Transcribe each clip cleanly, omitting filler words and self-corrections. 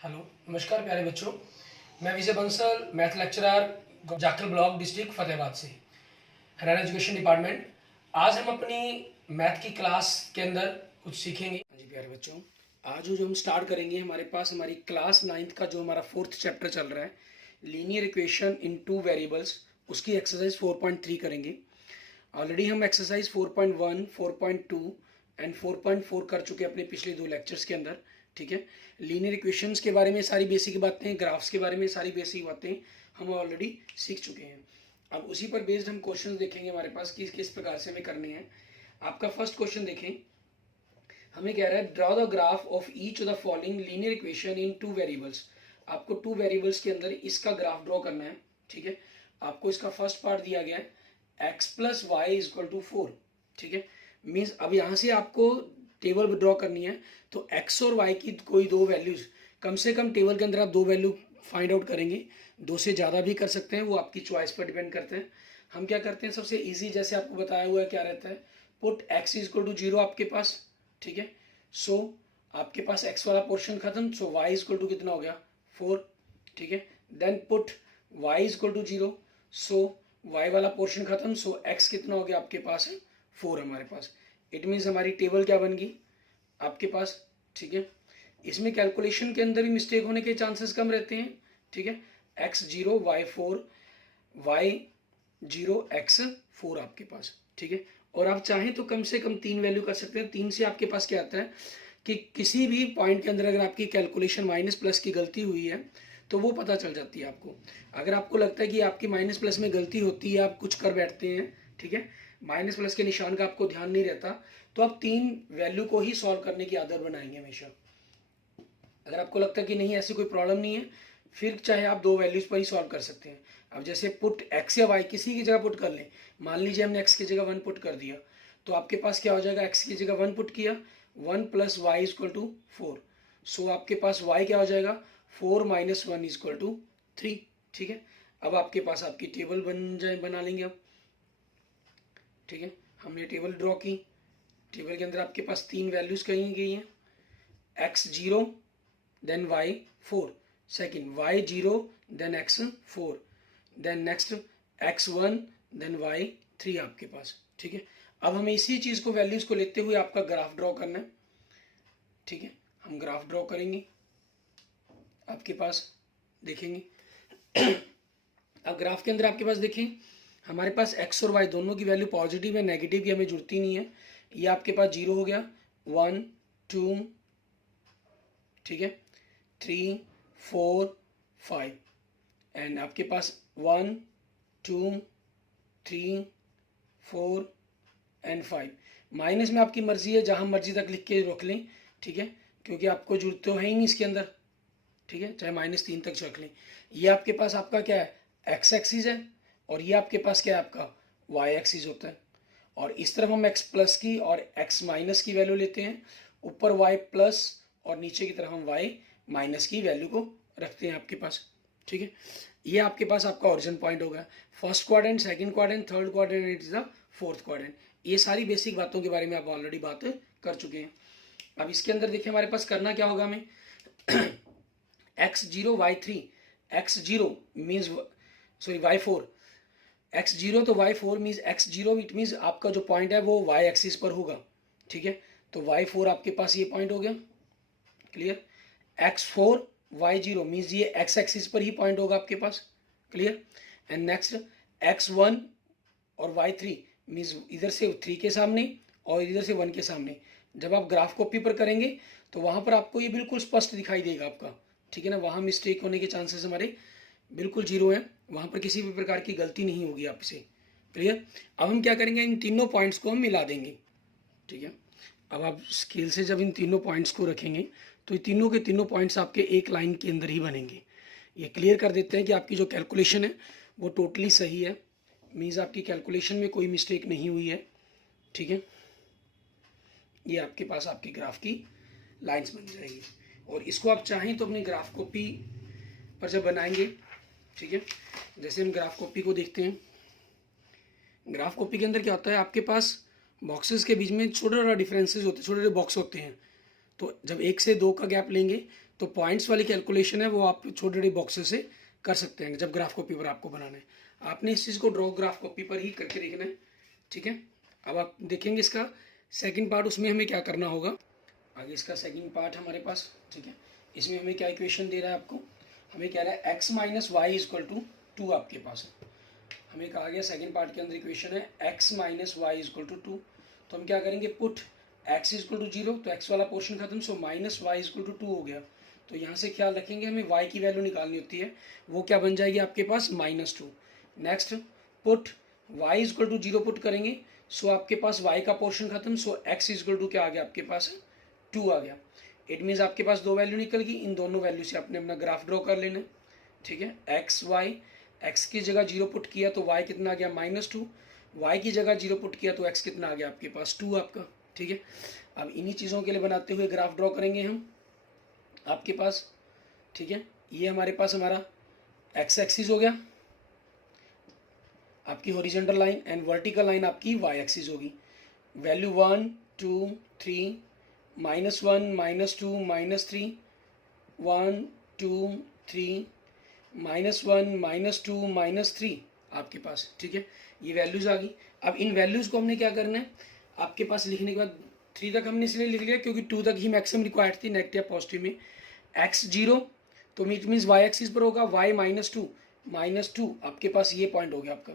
Hello, नमस्कार प्यारे बच्चों। मैं Vijay Bansal, math lecturer, Jakhal block, district Fatehabad से, हरियाणा एजुकेशन डिपार्टमेंट। आज हम अपनी मैथ की क्लास के अंदर कुछ सीखेंगे। हाँ जी प्यारे बच्चों, आज जो हम स्टार्ट करेंगे, हमारे पास हमारी क्लास 9th का जो हमारा 4th चैप्टर चल रहा है, linear equation in two variables, उसकी एक्सरसाइज 4.3 करेंगे। ऑलरेडी हम एक्सरसाइज 4.1, 4.2 एंड 4.4 कर चुके हैं अपने पिछले 2 लेक्चर्स के अंदर। ठीक है, लीनियर इक्वेशंस के बारे में सारी बेसिक बातें, ग्राफ्स के बारे में सारी बेसिक बातें हम ऑलरेडी सीख चुके हैं। अब उसी पर बेस्ड हम क्वेश्चन देखेंगे हमारे पास किस प्रकार से हमें करने हैं। आपका फर्स्ट क्वेश्चन देखें, हमें कह रहा है draw the graph of each of the following linear equation in 2 variables. आपको 2 वेरिएबल्स के अंदर इसका ग्राफ ड्रॉ करना है। ठीक है, आपको इसका फर्स्ट पार्ट दिया गया है x plus y is equal to 4। ठीक है, मीन्स अब यहाँ से आपको टेबल ड्रॉ करनी है, तो x और y की कोई 2 वैल्यूज, कम से कम टेबल के अंदर आप 2 वैल्यू फाइंड आउट करेंगे। 2 से ज़्यादा भी कर सकते हैं, वो आपकी चॉइस पर डिपेंड करते हैं। हम क्या करते हैं, सबसे ईजी जैसे आपको बताया हुआ है क्या रहता है, put x is equal to 0 आपके पास। ठीक है, सो आपके पास x वाला पोर्शन खत्म, so y is equal to कितना हो गया 4। ठीक है, then put y is equal to 0, so y वाला पोर्शन खत्म, सो x कितना हो गया आपके पास है 4 हमारे पास। इट मीन्स हमारी टेबल क्या बन गई आपके पास। ठीक है, इसमें कैलकुलेशन के अंदर ही मिस्टेक होने के चांसेस कम रहते हैं। ठीक है, x 0 y 4, y 0 x 4 आपके पास। ठीक है, और आप चाहें तो कम से कम 3 वैल्यू कर सकते हैं। 3 से आपके पास क्या आता है कि किसी भी पॉइंट के अंदर अगर आपकी कैलकुलेशन माइनस प्लस की गलती हुई है तो वो पता चल जाती है आपको। अगर आपको लगता है कि आपकी माइनस प्लस में गलती होती है, आप कुछ कर बैठते हैं, ठीक है, माइनस प्लस के निशान का आपको ध्यान नहीं रहता, तो आप 3 वैल्यू को ही सॉल्व करने की आदत बनाएंगे हमेशा। अगर आपको लगता है कि नहीं ऐसी कोई प्रॉब्लम नहीं है, फिर चाहे आप 2 वैल्यूज पर ही सॉल्व कर सकते हैं। अब जैसे पुट x या y किसी की जगह पुट कर लें, मान लीजिए हमने x की जगह 1 पुट कर दिया, तो आपके पास क्या हो जाएगा, x की जगह 1 पुट किया, 1 plus y is equal to 4। So आपके पास y क्या हो जाएगा, 4 माइनस 1 इज इक्वल टू 3। ठीक है, अब आपके पास आपकी टेबल बना लेंगे अब। ठीक है, हमने टेबल ड्रॉ की, टेबल के अंदर आपके पास 3 वैल्यूज कही गई हैं, x 0 then y 4, second y 0 then x 4, then next x 1 then y 3 आपके पास। ठीक है, अब हमें इसी चीज़ को वैल्यूज को लेते हुए आपका ग्राफ ड्रॉ करना है। ठीक है, हम ग्राफ ड्रॉ करेंगे, आपके पास देखेंगे। अब ग्राफ के अंदर आपके पास देखें, हमारे पास x और y दोनों की वैल्यू पॉजिटिव है, नेगेटिव की हमें जरूरत ही नहीं है। ये आपके पास 0 हो गया, 1 2, ठीक है, 3 4 5, एंड आपके पास 1 2 3 4 एंड 5। माइनस में आपकी मर्जी है, जहां मर्जी तक लिख के रख लें। ठीक है, क्योंकि आपको जरूरत तो है ही नहीं इसके अंदर। ठीक है, चाहे -3 तक रख लें। ये आपके पास आपका क्या है, x एक्सिस है, और ये आपके पास क्या है, आपका y एक्सिस होता है। और इस तरफ हम x प्लस की और x माइनस की वैल्यू लेते हैं, ऊपर y प्लस और नीचे की तरफ हम y माइनस की वैल्यू को रखते हैं आपके पास। ठीक है, ये आपके पास आपका ओरिजिन पॉइंट होगा, first quadrant, second quadrant, third quadrant, it is the fourth quadrant. ये सारी बेसिक बातों के बारे में आप ऑलरेडी बात कर चुके हैं। अब इसके अंदर देखिए हमारे पास करना क्या होगा, हमें x 0 y 3, x 0 means sorry y 4, x 0 तो y 4 means x 0, it means आपका जो पॉइंट है वो y एक्सिस पर होगा। ठीक है, तो y 4 आपके पास ये पॉइंट हो गया, क्लियर। x 4 y 0 मीन्स ये x एक्सिस पर ही पॉइंट होगा आपके पास, क्लियर। एंड नेक्स्ट x 1 और y 3 मीन्स इधर से 3 के सामने और इधर से 1 के सामने। जब आप ग्राफ कॉपी पर करेंगे तो वहां पर आपको ये बिल्कुल स्पष्ट दिखाई देगा आपका। ठीक है ना, वहां मिस्टेक होने के चांसेस हमारे बिल्कुल 0 हैं, वहां पर किसी भी प्रकार की गलती नहीं होगी आपसे, क्लियर। अब हम क्या करेंगे, इन तीनों पॉइंट्स को हम मिला देंगे। ठीक है, अब आप स्केल से जब इन तीनों पॉइंट्स को रखेंगे तो ये तीनों के तीनों पॉइंट्स आपके एक लाइन के अंदर ही बनेंगे। ये क्लियर कर देते हैं कि आपकी जो कैलकुलेशन है वो टोटली सही है, मीन्स आपकी कैलकुलेशन में कोई मिस्टेक नहीं हुई है। ठीक है, ये आपके पास आपकी ग्राफ की लाइंस बन जाएगी, और इसको आप चाहें तो अपने ग्राफ कॉपी पर जब बनाएंगे, ठीक है, जैसे हम ग्राफ कॉपी को देखते हैं, ग्राफ कॉपी के अंदर क्या होता है, आपके पास बॉक्सेस के बीच में छोटा छोटा डिफरेंसेस होते हैं, छोटे छोटे बॉक्स होते हैं। तो जब 1 से 2 का गैप लेंगे तो पॉइंट्स वाली कैलकुलेशन है वो आप छोटे छोटे बॉक्सेस से कर सकते हैं जब ग्राफ कॉपी पर आपको बनाना है। आपने इस चीज़ को ड्रॉ ग्राफ कॉपी पर ही करके देखना है, ठीक है। अब आप देखेंगे इसका सेकंड पार्ट, उसमें हमें क्या करना होगा। आगे इसका सेकंड पार्ट हमारे पास, ठीक है। इसमें हमें क्या इक्वेशन दे रहा है आपको, हमें कह रहा है x minus y is equal to 2 आपके पास है। हमें कहा गया सेकंड पार्ट के अंदर इक्वेशन है x minus y is equal to 2। तो हम क्या करेंगे, पुट एक्स इजक्वल टू 0, तो एक्स वाला पोर्शन खत्म, so minus y is equal to 2 हो गया। तो यहाँ से ख्याल रखेंगे हमें वाई की वैल्यू निकालनी होती है, वो क्या बन जाएगी आपके पास -2। Next put y is equal to 0 put करेंगे, सो आपके पास वाई का पोर्शन खत्म, सो एक्स इजक्वल टू क्या आ गया आपके पास 2 आ गया। इट मीन्स आपके पास दो वैल्यू निकल गई, इन दोनों वैल्यू से आपने अपना ग्राफ ड्रॉ कर लेना है, ठीक है। एक्स वाई, एक्स की जगह 0 पुट किया तो वाई कितना आ गया -2, वाई की जगह 0 पुट किया तो एक्स कितना आ गया आपके पास 2 आपका, ठीक है। अब इन्हीं चीज़ों के लिए बनाते हुए ग्राफ ड्रॉ करेंगे हम आपके पास, ठीक है। ये हमारे पास हमारा एक्स एक्सिस हो गया आपकी horizontal line, and vertical line आपकी वाई एक्सिस होगी। वैल्यू 1 2 3 -1 -2 -3 1 2 3 -1 -2 -3 आपके पास, ठीक है। ये वैल्यूज़ आ गई। अब इन वैल्यूज़ को हमने क्या करना है आपके पास लिखने के बाद, 3 तक हमने इसलिए लिख लिया क्योंकि 2 तक ही मैक्सिमम रिक्वायर्ड थी नेगेटिव पॉजिटिव में। एक्स 0 तो इट मीन्स वाई एक्सिस पर होगा, वाई -2 आपके पास ये पॉइंट हो गया आपका,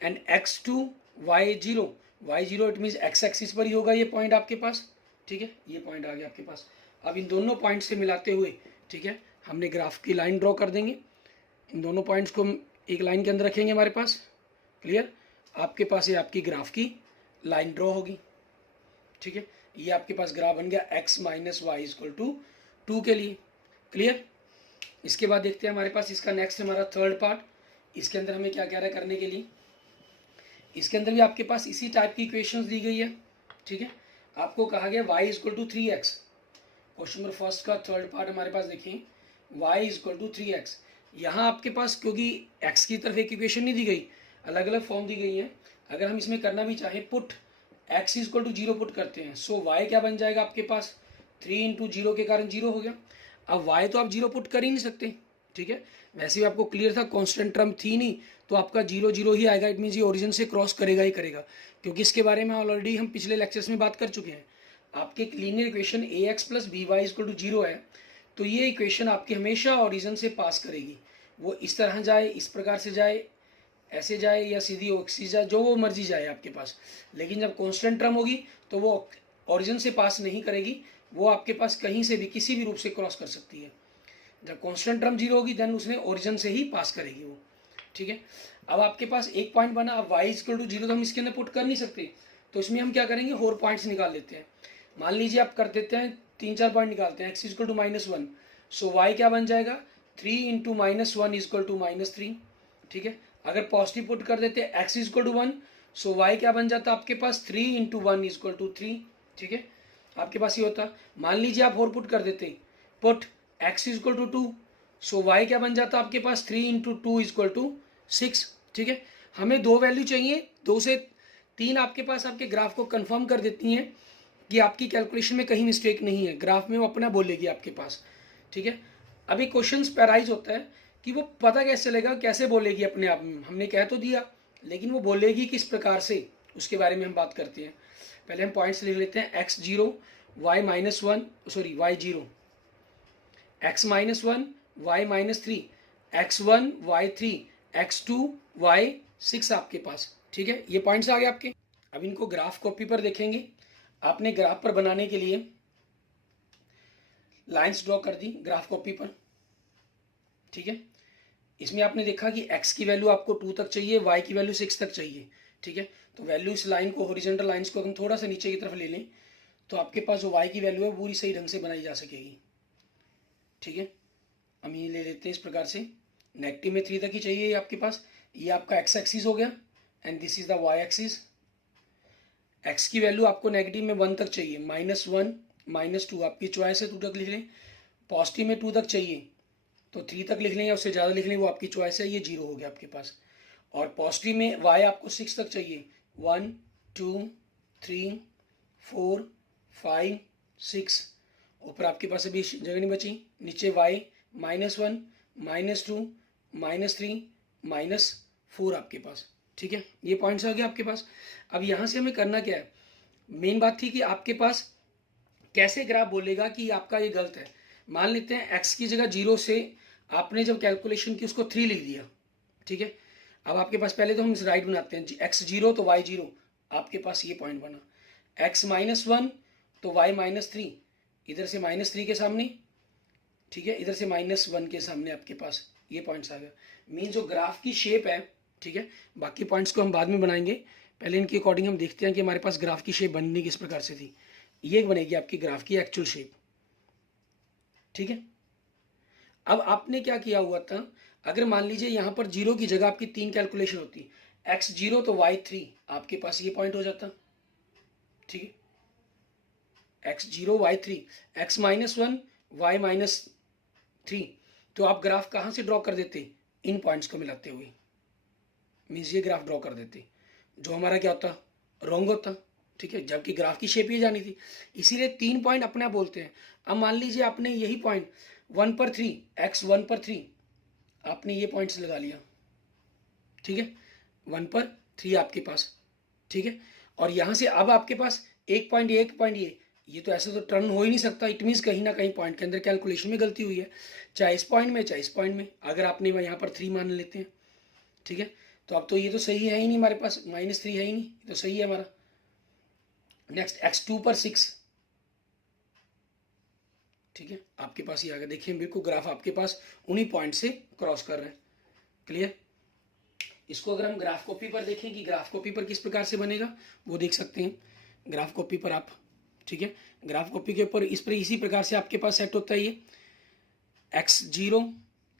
and x2 y0 it means x axis पर ही होगा ये पॉइंट आपके पास, ठीक है। ये पॉइंट आ गया आपके पास। अब इन दोनों पॉइंट से मिलाते हुए, ठीक है, हमने ग्राफ की लाइन ड्रॉ कर देंगे। इन दोनों पॉइंट्स को एक लाइन के अंदर रखेंगे हमारे पास, क्लियर। आपके पास ये आपकी ग्राफ की लाइन ड्रॉ होगी, ठीक है। ये आपके पास ग्राफ बन गया x minus y is equal to 2 के लिए, क्लियर। इसके बाद देखते हैं हमारे पास इसका नेक्स्ट हमारा थर्ड पार्ट। इसके अंदर हमें क्या कह रहा है करने के लिए, इसके अंदर भी आपके पास इसी टाइप की इक्वेशंस दी गई है, ठीक है। आपको कहा गया y is equal to 3x। Question number first का थर्ड पार्ट हमारे पास देखिए, y इजक्वल टू 3x। यहाँ आपके पास क्योंकि x की तरफ एक इक्वेशन नहीं दी गई, अलग अलग फॉर्म दी गई है। अगर हम इसमें करना भी चाहें, put x is equal to 0 put करते हैं, सो y क्या बन जाएगा आपके पास 3 इंटू 0 के कारण 0 हो गया। अब y तो आप 0 पुट कर ही नहीं सकते, ठीक है। वैसे भी आपको क्लियर था, कांस्टेंट टर्म थी नहीं, तो आपका 0 0 ही आएगा। इट मीन्स ये ओरिजिन से क्रॉस करेगा ही करेगा, क्योंकि इसके बारे में ऑलरेडी हम पिछले लेक्चर्स में बात कर चुके हैं। आपके एक linear equation ax plus b y is equal to 0 है, तो ये इक्वेशन आपकी हमेशा ओरिजिन से पास करेगी। वो इस तरह जाए, इस प्रकार से जाए, ऐसे जाए, या सीधी ऑक्सी जाए, जो वो मर्जी जाए आपके पास। लेकिन जब कांस्टेंट टर्म होगी तो वो ओरिजिन से पास नहीं करेगी, वो आपके पास कहीं से भी किसी भी रूप से क्रॉस कर सकती है। जब कांस्टेंट टर्म 0 होगी देन उसने ओरिजिन से ही पास करेगी वो, ठीक है। अब आपके पास एक पॉइंट बना, अब y इक्वल टू 0 तो हम इसके अंदर पुट कर नहीं सकते, तो इसमें हम क्या करेंगे, और पॉइंट्स निकाल लेते हैं। मान लीजिए आप कर देते हैं 3-4 पॉइंट निकालते हैं, x equal to -1, so y क्या बन जाएगा 3 इंटू -1 इजक्वल टू -3, ठीक है। अगर पॉजिटिव पुट कर देते हैं x equal to 1, so y क्या बन जाता आपके पास 3 इंटू 1 इजक्वल टू 3, ठीक है। आपके पास ये होता। मान लीजिए आप और पुट कर देते, put x equal to 2, so y क्या बन जाता आपके पास 3 इंटू 2 इजक्वल टू 6, ठीक है। हमें दो वैल्यू चाहिए, 2 से 3 आपके पास आपके ग्राफ को कंफर्म कर देती हैं कि आपकी कैलकुलेशन में कहीं मिस्टेक नहीं है, ग्राफ में वो अपना बोलेगी आपके पास, ठीक है। अभी क्वेश्चन पैराइज होता है कि वो पता कैसे चलेगा, कैसे बोलेगी अपने आप में, हमने कह तो दिया लेकिन वो बोलेगी किस प्रकार से, उसके बारे में हम बात करते हैं। पहले हम पॉइंट्स लिख लेते हैं, x0 y -1 sorry y0 x -1 y -3 x1 y3 x2 y6 आपके पास, ठीक है। ये पॉइंट्स आ गए आपके। अब इनको ग्राफ कॉपी पर देखेंगे। आपने ग्राफ पर बनाने के लिए लाइंस ड्रॉ कर दी ग्राफ कॉपी पर, ठीक है। इसमें आपने देखा कि x की वैल्यू आपको 2 तक चाहिए, y की वैल्यू 6 तक चाहिए, ठीक है। तो वैल्यू इस लाइन को, हॉरिजॉन्टल लाइंस को हम थोड़ा सा नीचे की तरफ ले लें, तो आपके पास जो y की वैल्यू है पूरी सही ढंग से बनाई जा सकेगी, ठीक है। हम ये ले लेते हैं इस प्रकार से, नेगेटिव में 3 तक ही चाहिए आपके पास। ये आपका x एक्सिस हो गया and this is the y axis. x की वैल्यू आपको नेगेटिव में 1 तक चाहिए, -1 -2 आपकी चॉइस है, 2 तक लिख लें। पॉजिटिव में 2 तक चाहिए तो 3 तक लिख लें या उससे ज़्यादा लिख लें, वो आपकी चॉइस है। ये 0 हो गया आपके पास। और पॉजिटिव में y आपको 6 तक चाहिए, 1 2 3 4 5 6, ऊपर आपके पास अभी जगह नहीं बची, नीचे y -1 -2 -3 -4 आपके पास, ठीक है। ये पॉइंट्स आ गए आपके पास। अब यहाँ से हमें करना क्या है, मेन बात थी कि आपके पास कैसे ग्राफ बोलेगा कि आपका ये गलत है। मान लेते हैं x की जगह 0 से आपने जब कैलकुलेशन की उसको 3 लिख दिया, ठीक है। अब आपके पास पहले तो हम राइट बनाते हैं, x 0 तो y 0, आपके पास ये पॉइंट बना। x -1 तो y -3, इधर से -3 के सामने, ठीक है, इधर से -1 के सामने आपके पास ये पॉइंट्स आ गया। मीन जो ग्राफ की शेप है, ठीक है, बाकी पॉइंट्स को हम बाद में बनाएंगे, पहले इनके अकॉर्डिंग हम देखते हैं कि हमारे पास ग्राफ की शेप बननी किस प्रकार से थी। ये बनेगी आपकी ग्राफ की एक्चुअल शेप, ठीक है। अब आपने क्या किया हुआ था, अगर मान लीजिए यहाँ पर 0 की जगह आपकी 3 कैलकुलेशन होती, x 0 तो y 3, आपके पास ये पॉइंट हो जाता, ठीक है। x 0 y 3, x -1 y -3, तो आप ग्राफ कहाँ से ड्रॉ कर देते, इन पॉइंट्स को मिलाते हुए, मीन्स ये ग्राफ ड्रॉ कर देते, जो हमारा क्या होता, रॉन्ग होता, ठीक है, जबकि ग्राफ की शेप ये जानी थी। इसीलिए 3 पॉइंट अपने आप बोलते हैं। अब मान लीजिए आपने यही पॉइंट 1 पर 3, x 1 पर 3, आपने ये पॉइंट्स लगा लिया, ठीक है, 1 पर 3 आपके पास, ठीक है। और यहाँ से अब आपके पास एक पॉइंट ये तो ऐसे तो टर्न हो ही नहीं सकता। इट मीन्स कहीं ना कहीं पॉइंट के अंदर कैलकुलेशन में गलती हुई है, चाहे इस पॉइंट में चाहे इस पॉइंट में। अगर आपने यहाँ पर 3 मान लेते हैं, ठीक है, तो अब तो ये तो सही है ही नहीं, हमारे पास -3 है ही नहीं, तो सही है हमारा। नेक्स्ट x 2 पर 6, ठीक है, आपके पास ये आ गया। देखिए बिल्कुल ग्राफ आपके पास उन्हीं पॉइंट से क्रॉस कर रहे हैं, क्लियर। इसको अगर हम ग्राफ कॉपी पर देखें कि ग्राफ कॉपी पर किस प्रकार से बनेगा, वो देख सकते हैं ग्राफ कॉपी पर आप, ठीक है। ग्राफ कॉपी के ऊपर इसी प्रकार से आपके पास सेट होता है ये x 0,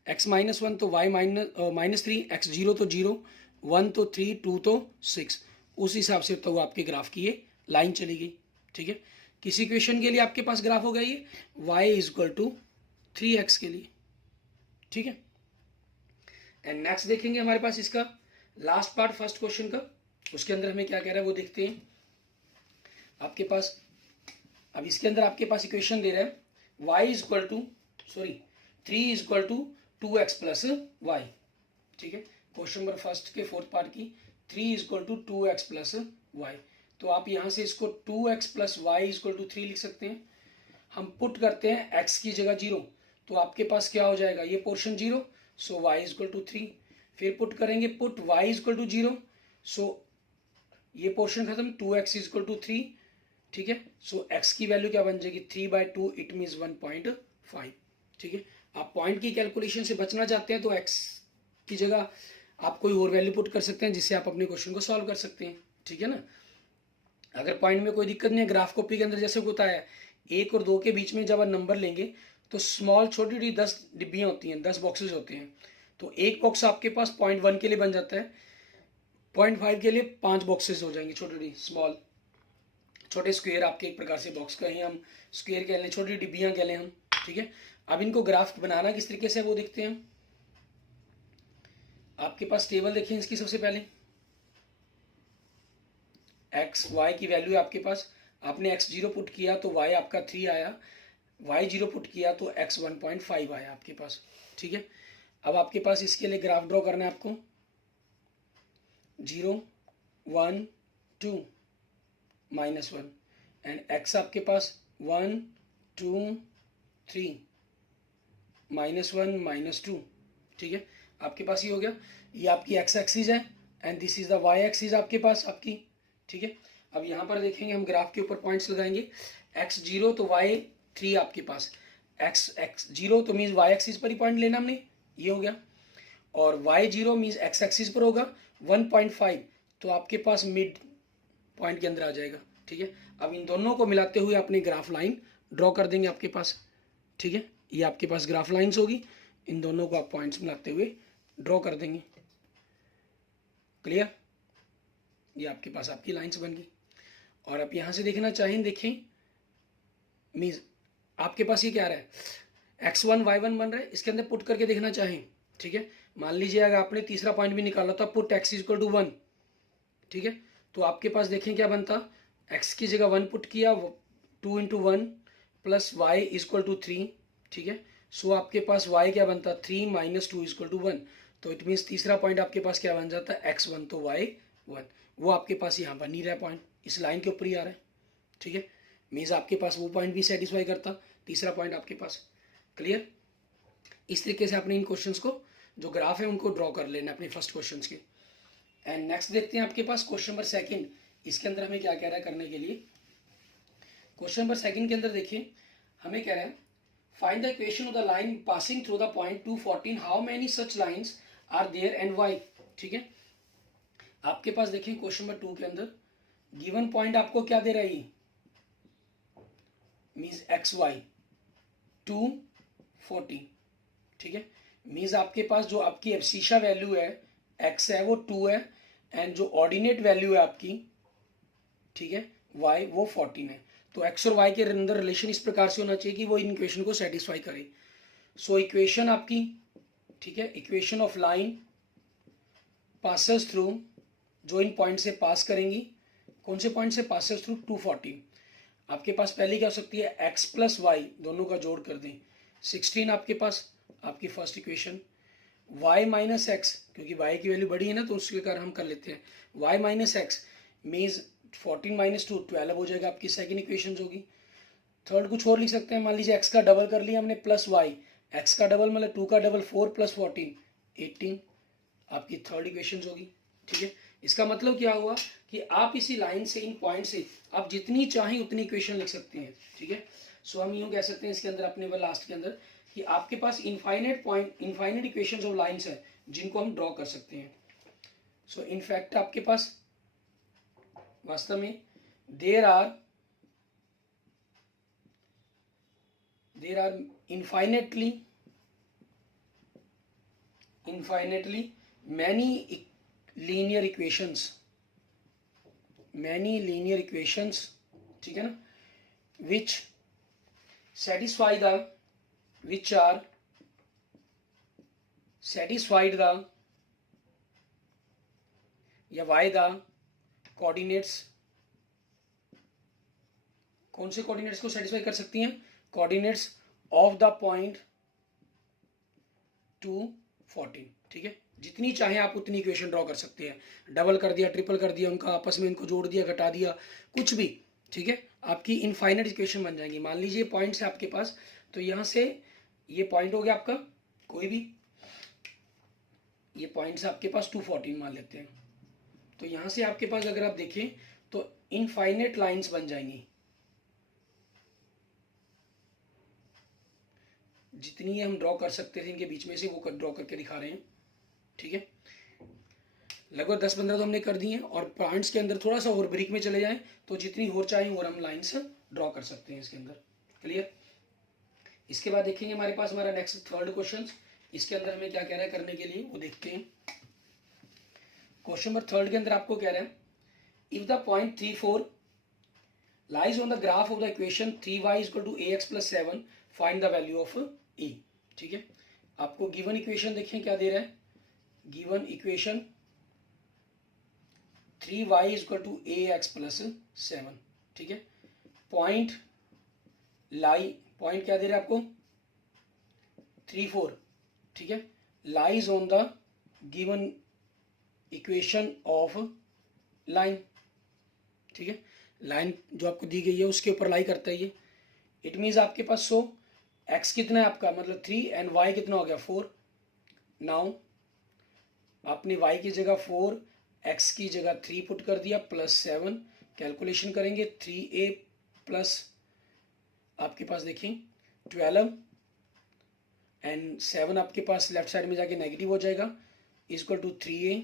x -1 तो y -3, x 0 तो 0, 1 तो 3, 2 तो 6, उस हिसाब से तो आपके ग्राफ की ये लाइन चली गई, ठीक है। किसी इक्वेशन के लिए आपके पास ग्राफ होगा ये y = 3x के लिए, ठीक है। एंड नेक्स्ट देखेंगे हमारे पास इसका लास्ट पार्ट फर्स्ट क्वेश्चन का, उसके अंदर हमें क्या कह रहा है वो देखते हैं। आपके पास अब इसके अंदर आपके पास इक्वेशन दे रहा है y 3 = 2x + y, ठीक है। क्वेश्चन नंबर फर्स्ट के फोर्थ पार्ट की 3 = 2x + y, तो आप यहाँ से इसको 2x + y = 3 लिख सकते हैं। हम पुट करते हैं x की जगह 0, तो आपके पास क्या हो जाएगा, ये पोर्शन 0, सो y = 3। फिर पुट करेंगे, पुट y = 0, सो ये पोर्शन खत्म, 2x = 3, ठीक है। सो x की वैल्यू क्या बन जाएगी, 3/2, इट मीन्स 1.5, ठीक है। आप पॉइंट की कैलकुलेशन से बचना चाहते हैं तो x की जगह आप कोई और वैल्यू पुट कर सकते हैं, जिससे आप अपने क्वेश्चन को सॉल्व कर सकते हैं, ठीक है ना। अगर पॉइंट में कोई दिक्कत नहीं है, ग्राफ कॉपी के अंदर जैसे होता है 1 और 2 के बीच में जब आप नंबर लेंगे तो स्मॉल छोटी 10 डिब्बियाँ होती हैं, 10 बॉक्सेस होते हैं, तो एक बॉक्स आपके पास 0.1 के लिए बन जाता है, 0.5 के लिए 5 बॉक्सेस हो जाएंगे, छोटे स्मॉल छोटे स्क्वायर आपके एक प्रकार से बॉक्स कहें हम, स्क्वायर कह लें, छोटी डिब्बियाँ कह लें हम, ठीक है। अब इनको ग्राफ बनाना किस तरीके से वो देखते हैं। आपके पास टेबल देखिए इसकी, सबसे पहले x y की वैल्यू है आपके पास, आपने x 0 पुट किया तो y आपका 3 आया, y 0 पुट किया तो x 1.5 आया आपके पास, ठीक है। अब आपके पास इसके लिए ग्राफ ड्रॉ करना है आपको, 0 1 2 -1, एंड x आपके पास 1 2 3 -1 -2, ठीक है। आपके पास ये हो गया, ये आपकी x एक्सिस है and this is the y axis आपके पास आपकी, ठीक है। अब यहाँ पर देखेंगे हम ग्राफ के ऊपर पॉइंट्स लगाएंगे, x 0 तो y 3 आपके पास, x 0 तो मीन्स y एक्सिस पर ही पॉइंट लेना हमने, ये हो गया, और y 0 मीन्स x एक्सिस पर होगा, 1.5 तो आपके पास मिड पॉइंट के अंदर आ जाएगा, ठीक है। अब इन दोनों को मिलाते हुए अपनी ग्राफ लाइन ड्रॉ कर देंगे आपके पास, ठीक है। ये आपके पास ग्राफ लाइन्स होगी, इन दोनों को आप पॉइंट्स मिलाते हुए ड्रॉ कर देंगे, क्लियर। ये आपके पास आपकी लाइन्स बन गई। और आप यहाँ से देखना चाहें, देखें मीन्स आपके पास ये क्या आ रहा है, x1 y1 बन रहा है, इसके अंदर पुट करके देखना चाहें, ठीक है। मान लीजिए अगर आपने तीसरा पॉइंट भी निकाला था, पुट x = 1, ठीक है, तो आपके पास देखें क्या बनता, x की जगह 1 पुट किया, 2 × 1 प्लस वाई इजक्वल टू 3, ठीक है। सो आपके पास y क्या बनता है 3 माइनस 2 इजक्वल टू 1, तो इट मीन्स तीसरा पॉइंट आपके पास क्या बन जाता है x1 तो y1, वो आपके पास यहाँ बन नहीं रहा पॉइंट, इस लाइन के ऊपर ही आ रहा है, ठीक है। मीन्स आपके पास वो पॉइंट भी सेटिस्फाई करता, तीसरा पॉइंट आपके पास। क्लियर। इस तरीके से आपने इन क्वेश्चंस को जो ग्राफ है उनको ड्रॉ कर लेना अपने फर्स्ट क्वेश्चंस के। एंड नेक्स्ट देखते हैं आपके पास क्वेश्चन नंबर सेकंड, इसके अंदर हमें क्या कह रहा है करने के लिए। क्वेश्चन नंबर सेकंड के अंदर देखिए हमें कह रहा है find the equation of the line passing through the point 214, how many such lines are there and why, ठीक है। आपके पास देखिए क्वेश्चन नंबर 2 के अंदर गिवन पॉइंट आपको क्या दे रहा है, मीन्स एक्स वाई 240, ठीक है। मीन्स आपके पास जो आपकी एब्सिशा वैल्यू है x है वो 2 है, एंड जो ऑर्डिनेट वैल्यू है आपकी, ठीक है, y वो 14 है। तो x और y के अंदर रिलेशन इस प्रकार से होना चाहिए कि वो इन इक्वेशन को सेटिस्फाई करे। सो इक्वेशन आपकी, ठीक है, equation of line passes through, जो इन पॉइंट से पास करेंगी, कौन से पॉइंट से पासेस थ्रू 240, आपके पास पहले क्या हो सकती है x प्लस वाई दोनों का जोड़ कर दें 16 आपके पास आपकी first equation, y minus x क्योंकि y की वैल्यू बड़ी है ना तो उसके कारण हम कर लेते हैं y minus x means 14 minus 2 12 हो जाएगा, आपकी सेकेंड इक्वेशन होगी। थर्ड कुछ और लिख सकते हैं, मान लीजिए x का डबल कर लिया हमने प्लस y, x का डबल मतलब 2 का डबल 4 प्लस 14 18, आपकी थर्ड इक्वेशन होगी, ठीक है। इसका मतलब क्या हुआ कि आप इसी लाइन से इन पॉइंट से आप जितनी चाहें उतनी इक्वेशन लिख सकते हैं, ठीक है। सो हम यूँ कह सकते हैं इसके अंदर अपने वो लास्ट के अंदर कि आपके पास infinite point infinite equations of lines है जिनको हम ड्रॉ कर सकते हैं। सो इनफैक्ट आपके पास वास्तव में there are infinitely many linear equations, ठीक है ना, which are satisfied the या y the coordinates, कौन से कोऑर्डिनेट्स को सेटिस्फाई कर सकती हैं, कोऑर्डिनेट्स ऑफ द पॉइंट 214, ठीक है। जितनी चाहे आप उतनी इक्वेशन ड्रॉ कर सकते हैं, डबल कर दिया, ट्रिपल कर दिया, उनका आपस में इनको जोड़ दिया, घटा दिया, कुछ भी, ठीक है, आपकी इनफाइनाइट इक्वेशन बन जाएंगी। मान लीजिए पॉइंट्स है आपके पास, तो यहाँ से ये पॉइंट हो गया आपका कोई भी, ये पॉइंट्स आपके पास 214 मान लेते हैं, तो यहाँ से आपके पास अगर आप देखें तो इनफाइनाइट लाइंस बन जाएंगी, जितनी हम ड्रॉ कर सकते थे इनके बीच में से वो ड्रॉ करके दिखा रहे हैं, ठीक है। लगभग 10-15 तो हमने कर दी हैं, और पॉइंट्स के अंदर थोड़ा सा और ब्रीक में चले जाएं तो जितनी और चाहें और हम लाइंस ड्रॉ कर सकते हैं इसके अंदर। क्लियर। इसके बाद देखेंगे हमारे पास हमारा नेक्स्ट थर्ड क्वेश्चन, इसके अंदर हमें क्या कह रहा है करने के लिए वो देखते हैं। क्वेश्चन नंबर थर्ड के अंदर आपको कह रहा है if the point 3-4 lies on the graph of the equation 3y equal to ax plus 7 find the value of e, ठीक है। आपको गिवन इक्वेशन देखें क्या दे रहा है, given equation 3y equal to ax plus 7, ठीक है। पॉइंट क्या दे रहा है आपको 3-4, ठीक है, lies on the given equation of line, ठीक है, लाइन जो आपको दी गई है उसके ऊपर लाई करता है ये। इट मीन्स आपके पास x कितना है आपका मतलब 3 एंड y कितना हो गया 4। नाउ आपने y की जगह 4, x की जगह 3 पुट कर दिया प्लस 7, कैलकुलेशन करेंगे 3a प्लस आपके पास देखिए 12 एंड 7 आपके पास लेफ्ट साइड में जाके नेगेटिव हो जाएगा equal to 3a।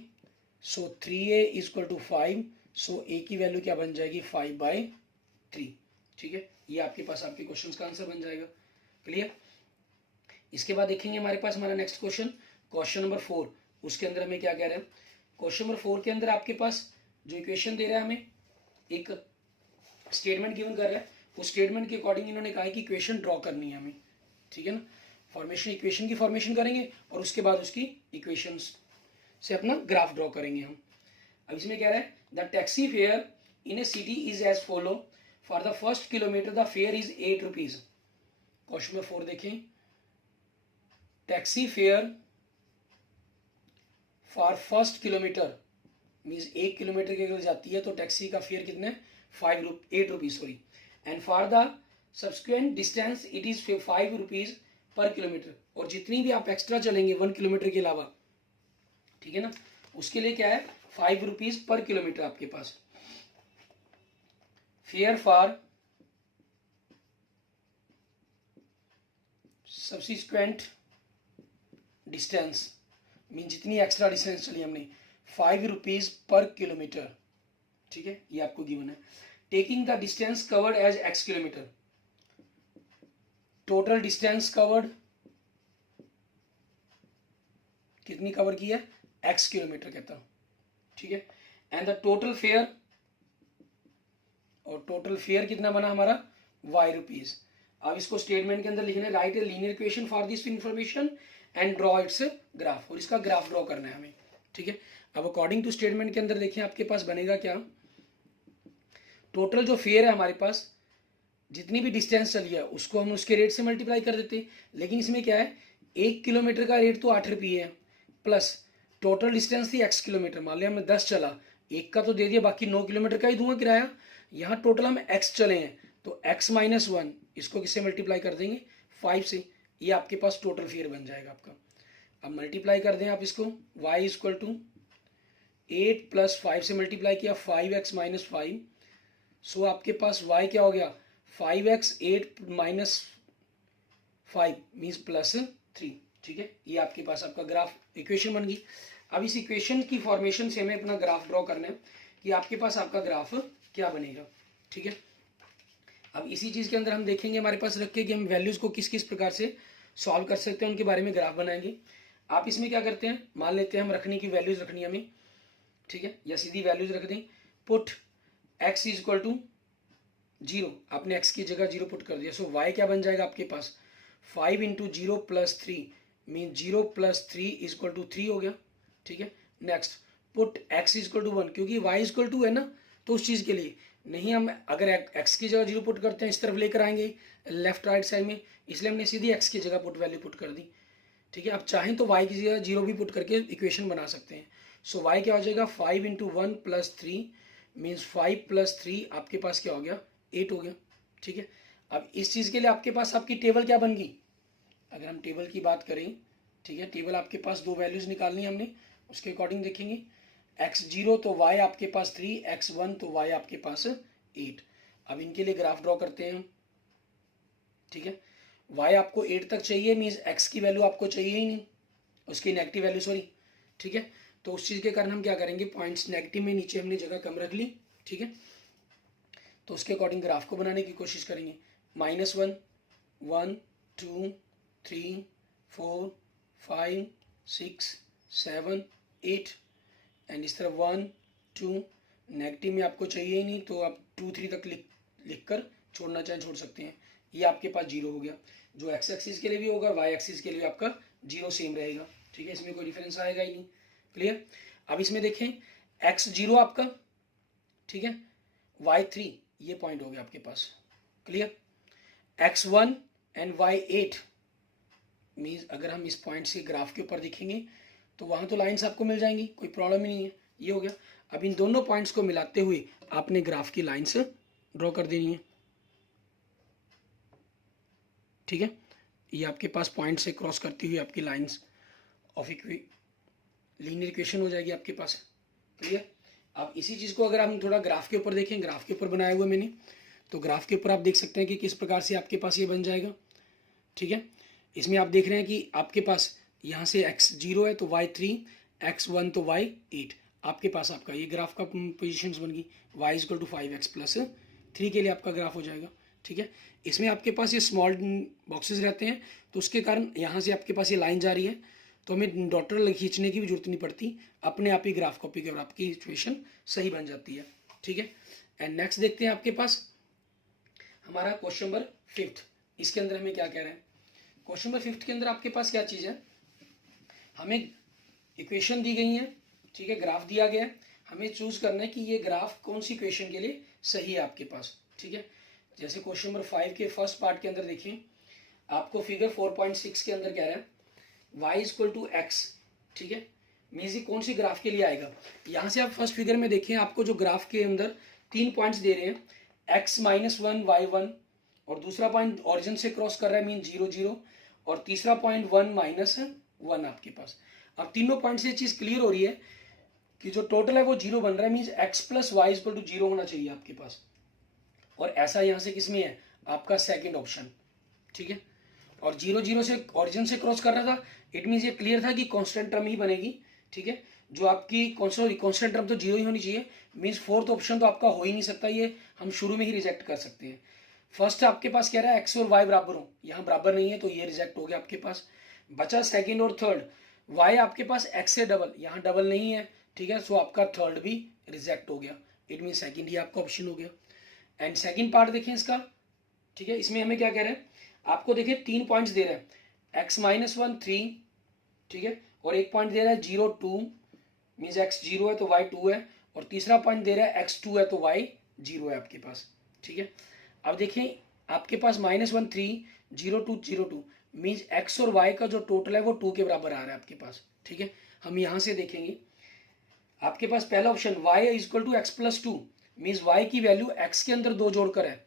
So 3a equal to 5, so a की वैल्यू क्या बन जाएगी 5/3, ठीक है। ये आपके पास आपके क्वेश्चन का आंसर बन जाएगा। क्लियर। इसके बाद देखेंगे हमारे पास हमारा नेक्स्ट क्वेश्चन नंबर 4, उसके अंदर हमें क्या कह रहे हैं। क्वेश्चन नंबर 4 के अंदर आपके पास जो इक्वेशन दे रहा है हमें एक स्टेटमेंट गिवन कर रहा है, उस स्टेटमेंट के अकॉर्डिंग इन्होंने कहा है कि इक्वेशन ड्रॉ करनी है हमें, ठीक है ना। फॉर्मेशन इक्वेशन की फॉर्मेशन करेंगे और उसके बाद उसकी इक्वेशन से अपना ग्राफ ड्रॉ करेंगे हम। अब इसमें कह रहा है द taxi fare in a city is as follow, for the first kilometre the fare is 8 rupees, question number 4 देखें, taxi fare for first kilometre means 1 kilometre के अगर जाती है तो टैक्सी का फेयर कितना है 8 rupees sorry, and for the subsequent distance it is 5 rupees पर किलोमीटर, और जितनी भी आप एक्स्ट्रा चलेंगे 1 किलोमीटर के अलावा, ठीक है ना, उसके लिए क्या है 5 रुपीज पर किलोमीटर आपके पास। Fare for subsequent distance mean जितनी एक्स्ट्रा डिस्टेंस चली हमने 5 रुपीज पर किलोमीटर, ठीक है, ये आपको गिवन है। Taking the distance covered as x kilometre, total distance covered कितनी कवर की है x किलोमीटर कहता हूं, ठीक है, एंड द टोटल फेयर, और टोटल फेयर कितना बना हमारा y रुपीज। अब इसको स्टेटमेंट के अंदर लिखना है, right a linear equation for this information and draw it's graph, और इसका ग्राफ ड्रॉ करना है हमें, ठीक है। अब अकॉर्डिंग टू स्टेटमेंट के अंदर देखिए आपके पास बनेगा क्या, टोटल जो फेयर है हमारे पास जितनी भी डिस्टेंस चली है उसको हम उसके रेट से मल्टीप्लाई कर देते हैं, लेकिन इसमें क्या है 1 किलोमीटर का रेट तो 8 रुपये है, प्लस टोटल डिस्टेंस थी x किलोमीटर, मान लिया हमने 10 चला, एक का तो दे दिया, बाकी 9 किलोमीटर का ही दूंगा किराया। यहाँ टोटल हम x चले हैं तो x माइनस 1 इसको किससे मल्टीप्लाई कर देंगे 5 से, ये आपके पास टोटल फेयर बन जाएगा आपका। अब मल्टीप्लाई कर दें आप इसको, y इक्वल टू 8 प्लस 5 से मल्टीप्लाई किया 5x माइनस 5, सो आपके पास y क्या हो गया 5x 8 माइनस 5 मीन्स प्लस 3, ठीक है, ये आपके पास आपका ग्राफ इक्वेशन बन गई। अब इस इक्वेशन की फॉर्मेशन से हमें अपना ग्राफ ड्रॉ करना है कि आपके पास आपका ग्राफ क्या बनेगा, ठीक है। अब इसी चीज़ के अंदर हम देखेंगे हमारे पास रख के कि हम वैल्यूज़ को किस किस प्रकार से सॉल्व कर सकते हैं, उनके बारे में ग्राफ बनाएंगे। आप इसमें क्या करते हैं, मान लेते हैं हम रखने की वैल्यूज़ रखनी है हमें, ठीक है, या सीधी वैल्यूज़ रख दें, put x is equal to 0, आपने x की जगह 0 पुट कर दिया, सो y क्या बन जाएगा आपके पास 5 into 0 plus 3 mean 0 plus 3 is equal to 3 हो गया, ठीक है। Next put x is equal to 1, क्योंकि y इज इक्वल टू है ना, तो उस चीज़ के लिए नहीं, हम अगर x की जगह 0 पुट करते हैं इस तरफ लेकर आएंगे लेफ्ट राइट साइड में, इसलिए हमने सीधी x की जगह पुट वैल्यू पुट कर दी, ठीक है। अब चाहें तो y की जगह 0 भी पुट करके इक्वेशन बना सकते हैं, सो y क्या हो जाएगा 5 इंटू 1 प्लस 3 मीन्स 5 प्लस 3 आपके पास क्या हो गया 8 हो गया, ठीक है। अब इस चीज़ के लिए आपके पास आपकी टेबल क्या बन गई, अगर हम टेबल की बात करें, ठीक है, टेबल आपके पास दो वैल्यूज़ निकालनी है हमने, उसके अकॉर्डिंग देखेंगे x0 तो y आपके पास 3, x1 तो y आपके पास 8। अब इनके लिए ग्राफ ड्रॉ करते हैं, ठीक है। y आपको 8 तक चाहिए मीन्स x की वैल्यू आपको चाहिए ही नहीं, उसकी नेगेटिव वैल्यू सॉरी, ठीक है। तो उस चीज़ के कारण हम क्या करेंगे, पॉइंट्स नेगेटिव में नीचे हमने जगह कम रख ली, ठीक है। तो उसके अकॉर्डिंग ग्राफ को बनाने की कोशिश करेंगे, -1 1 2 3 4 5 6 7 8 एंड इस तरह 1 2, नेगेटिव में आपको चाहिए ही नहीं तो आप 2 3 तक लिख कर छोड़ना चाहें छोड़ सकते हैं, ये आपके पास 0 हो गया, जो x एक्सिस के लिए भी होगा y एक्सिस के लिए आपका 0 सेम रहेगा, ठीक है, इसमें कोई डिफरेंस आएगा ही नहीं, क्लियर। अब इसमें देखें x0 आपका, ठीक है, y3 ये पॉइंट हो गया आपके पास, clear. x1 and y8 means अगर हम इस पॉइंट से ग्राफ के ऊपर देखेंगे तो वहाँ तो लाइंस आपको मिल जाएंगी, कोई प्रॉब्लम ही नहीं है, ये हो गया। अब इन दोनों पॉइंट्स को मिलाते हुए आपने ग्राफ की लाइंस ड्रॉ कर देनी है, ठीक है, ये आपके पास पॉइंट से क्रॉस करती हुई आपकी लाइंस ऑफ लीनियर इक्वेशन हो जाएगी आपके पास, क्लियर। अब इसी चीज़ को अगर हम थोड़ा ग्राफ के ऊपर देखें, ग्राफ के ऊपर बनाया हुआ मैंने, तो ग्राफ के ऊपर आप देख सकते हैं कि किस प्रकार से आपके पास ये बन जाएगा, ठीक है। इसमें आप देख रहे हैं कि आपके पास यहाँ से x0 है तो y3, x1 तो y8, आपके पास आपका ये ग्राफ का पोजीशंस बन गई, y equal to 5x plus 3 के लिए आपका ग्राफ हो जाएगा, ठीक है। इसमें आपके पास ये स्मॉल बॉक्सेस रहते हैं तो उसके कारण यहाँ से आपके पास ये लाइन जा रही है तो हमें डॉटर खींचने की भी जरूरत नहीं पड़ती, अपने आप ही ग्राफ कॉपी कर आपकी इक्वेशन सही बन जाती है, ठीक है। एंड नेक्स्ट देखते हैं आपके पास हमारा क्वेश्चन नंबर 5, इसके अंदर हमें क्या कह रहे हैं। क्वेश्चन नंबर 5 के अंदर आपके पास क्या चीज़ है, हमें इक्वेशन दी गई है, ठीक है, ग्राफ दिया गया है, हमें चूज करना है कि ये ग्राफ कौन सी इक्वेशन के लिए सही है आपके पास, ठीक है। जैसे क्वेश्चन नंबर 5 के फर्स्ट पार्ट के अंदर देखें, आपको फिगर 4.6 के अंदर कह रहा है y is equal to x, ठीक है। मीन्स ये कौन सी ग्राफ के लिए आएगा। यहाँ से आप फर्स्ट फिगर में देखें, आपको जो ग्राफ के अंदर 3 पॉइंट्स दे रहे हैं, x -1 y1, और दूसरा पॉइंट ऑरिजिन से क्रॉस कर रहा है मीन 0 0, और तीसरा पॉइंट 1 -1 आपके पास। अब तीनों पॉइंट से ये चीज़ क्लियर हो रही है कि जो टोटल है वो 0 बन रहा है, means x plus y is equal to 0 होना चाहिए आपके पास। और ऐसा यहाँ से किस में है, आपका सेकेंड ऑप्शन, ठीक है। और 0 0 से ऑरिजिन से क्रॉस कर रहा था, इट मीन्स ये क्लियर था कि कांस्टेंट टर्म ही बनेगी, ठीक है। जो आपकी कांस्टेंट टर्म तो 0 ही होनी चाहिए, मीन्स फोर्थ ऑप्शन तो आपका हो ही नहीं सकता, ये हम शुरू में ही रिजेक्ट कर सकते हैं। फर्स्ट आपके पास कह रहा है एक्स और वाई बराबर हो, यहाँ बराबर नहीं है तो ये रिजेक्ट हो गया आपके पास। बचा सेकेंड और थर्ड, वाई आपके पास एक्स से डबल, यहाँ डबल नहीं है, ठीक है, सो आपका थर्ड भी रिजेक्ट हो गया, इट मीन सेकेंड ही आपका ऑप्शन हो गया। एंड सेकेंड पार्ट देखें इसका, ठीक है, इसमें हमें क्या कह रहे हैं, आपको देखिए 3 पॉइंट्स दे रहे हैं, x -1 3, ठीक है, और एक पॉइंट दे रहा है 0 2, मीन्स x 0 है तो y 2 है, और तीसरा पॉइंट दे रहा है x 2 है तो y 0 है आपके पास, ठीक है। अब देखिए आपके पास -1 3 0 2 0 2, मीन्स x और y का जो टोटल है वो 2 के बराबर आ रहा है आपके पास, ठीक है। हम यहाँ से देखेंगे, आपके पास पहला option y is equal to x plus 2, means y की वैल्यू x के अंदर 2 जोड़कर है,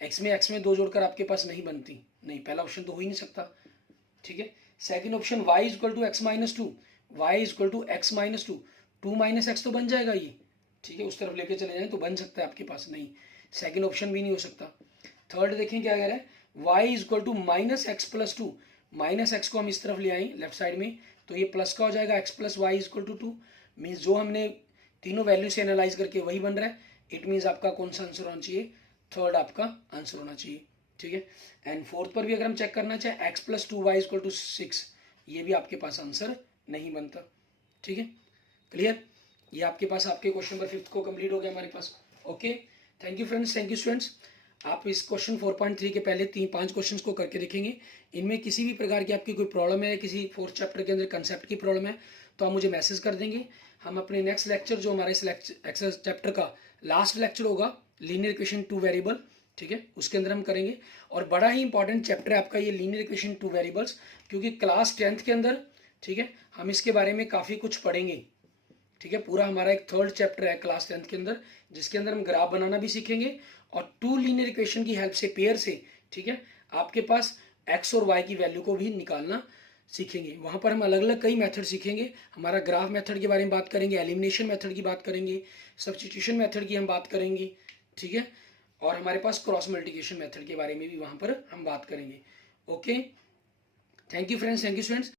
x में 2 जोड़कर आपके पास नहीं बनती, नहीं, पहला ऑप्शन तो हो ही नहीं सकता, ठीक है। Second option y is equal to x minus 2, y is equal to x minus 2, 2 minus x तो बन जाएगा ये, ठीक है, उस तरफ लेके चले जाएं तो बन सकता है आपके पास, नहीं, सेकंड ऑप्शन भी नहीं हो सकता। थर्ड देखें क्या कह रहा है, y is equal to minus x plus 2, minus x को हम इस तरफ ले आए लेफ्ट साइड में तो ये प्लस का हो जाएगा, x plus y is equal to 2, means जो हमने तीनों वैल्यू से एनालाइज करके वही बन रहा है, इट मीन्स आपका कौन सा आंसर होना चाहिए, थर्ड आपका आंसर होना चाहिए, ठीक है। एंड फोर्थ पर भी अगर हम चेक करना चाहें, x plus 2 y equal to 6, ये भी आपके पास आंसर नहीं बनता, ठीक है, क्लियर। ये आपके पास आपके क्वेश्चन नंबर 5 को कंप्लीट हो गया हमारे पास। Okay, thank you friends, thank you students. आप इस क्वेश्चन 4.3 के पहले 5 क्वेश्चन को करके देखेंगे, इनमें किसी भी प्रकार की आपकी कोई प्रॉब्लम है, किसी 4th चैप्टर के अंदर कंसेप्ट की प्रॉब्लम है तो आप मुझे मैसेज कर देंगे। हम अपने नेक्स्ट लेक्चर, जो हमारे इस एक्सेस चैप्टर का लास्ट लेक्चर होगा, लीनियर इक्वेशन 2 वेरिएबल, ठीक है, उसके अंदर हम करेंगे। और बड़ा ही इंपॉर्टेंट चैप्टर है आपका ये लीनियर इक्वेशन 2 वेरिएबल्स, क्योंकि क्लास 10th के अंदर, ठीक है, हम इसके बारे में काफ़ी कुछ पढ़ेंगे, ठीक है। पूरा हमारा एक 3rd चैप्टर है क्लास 10th के अंदर, जिसके अंदर हम ग्राफ बनाना भी सीखेंगे और 2 लीनियर इक्वेशन की हेल्प से, पेयर से, ठीक है, आपके पास x और y की वैल्यू को भी निकालना सीखेंगे। वहाँ पर हम अलग अलग कई मेथड सीखेंगे, हमारा ग्राफ मेथड के बारे में बात करेंगे, एलिमिनेशन मेथड की बात करेंगे, सब्स्टिट्यूशन मेथड की हम बात करेंगे, ठीक है, और हमारे पास क्रॉस मल्टीप्लिकेशन मेथड के बारे में भी वहाँ पर हम बात करेंगे। Okay, thank you friends, thank you students.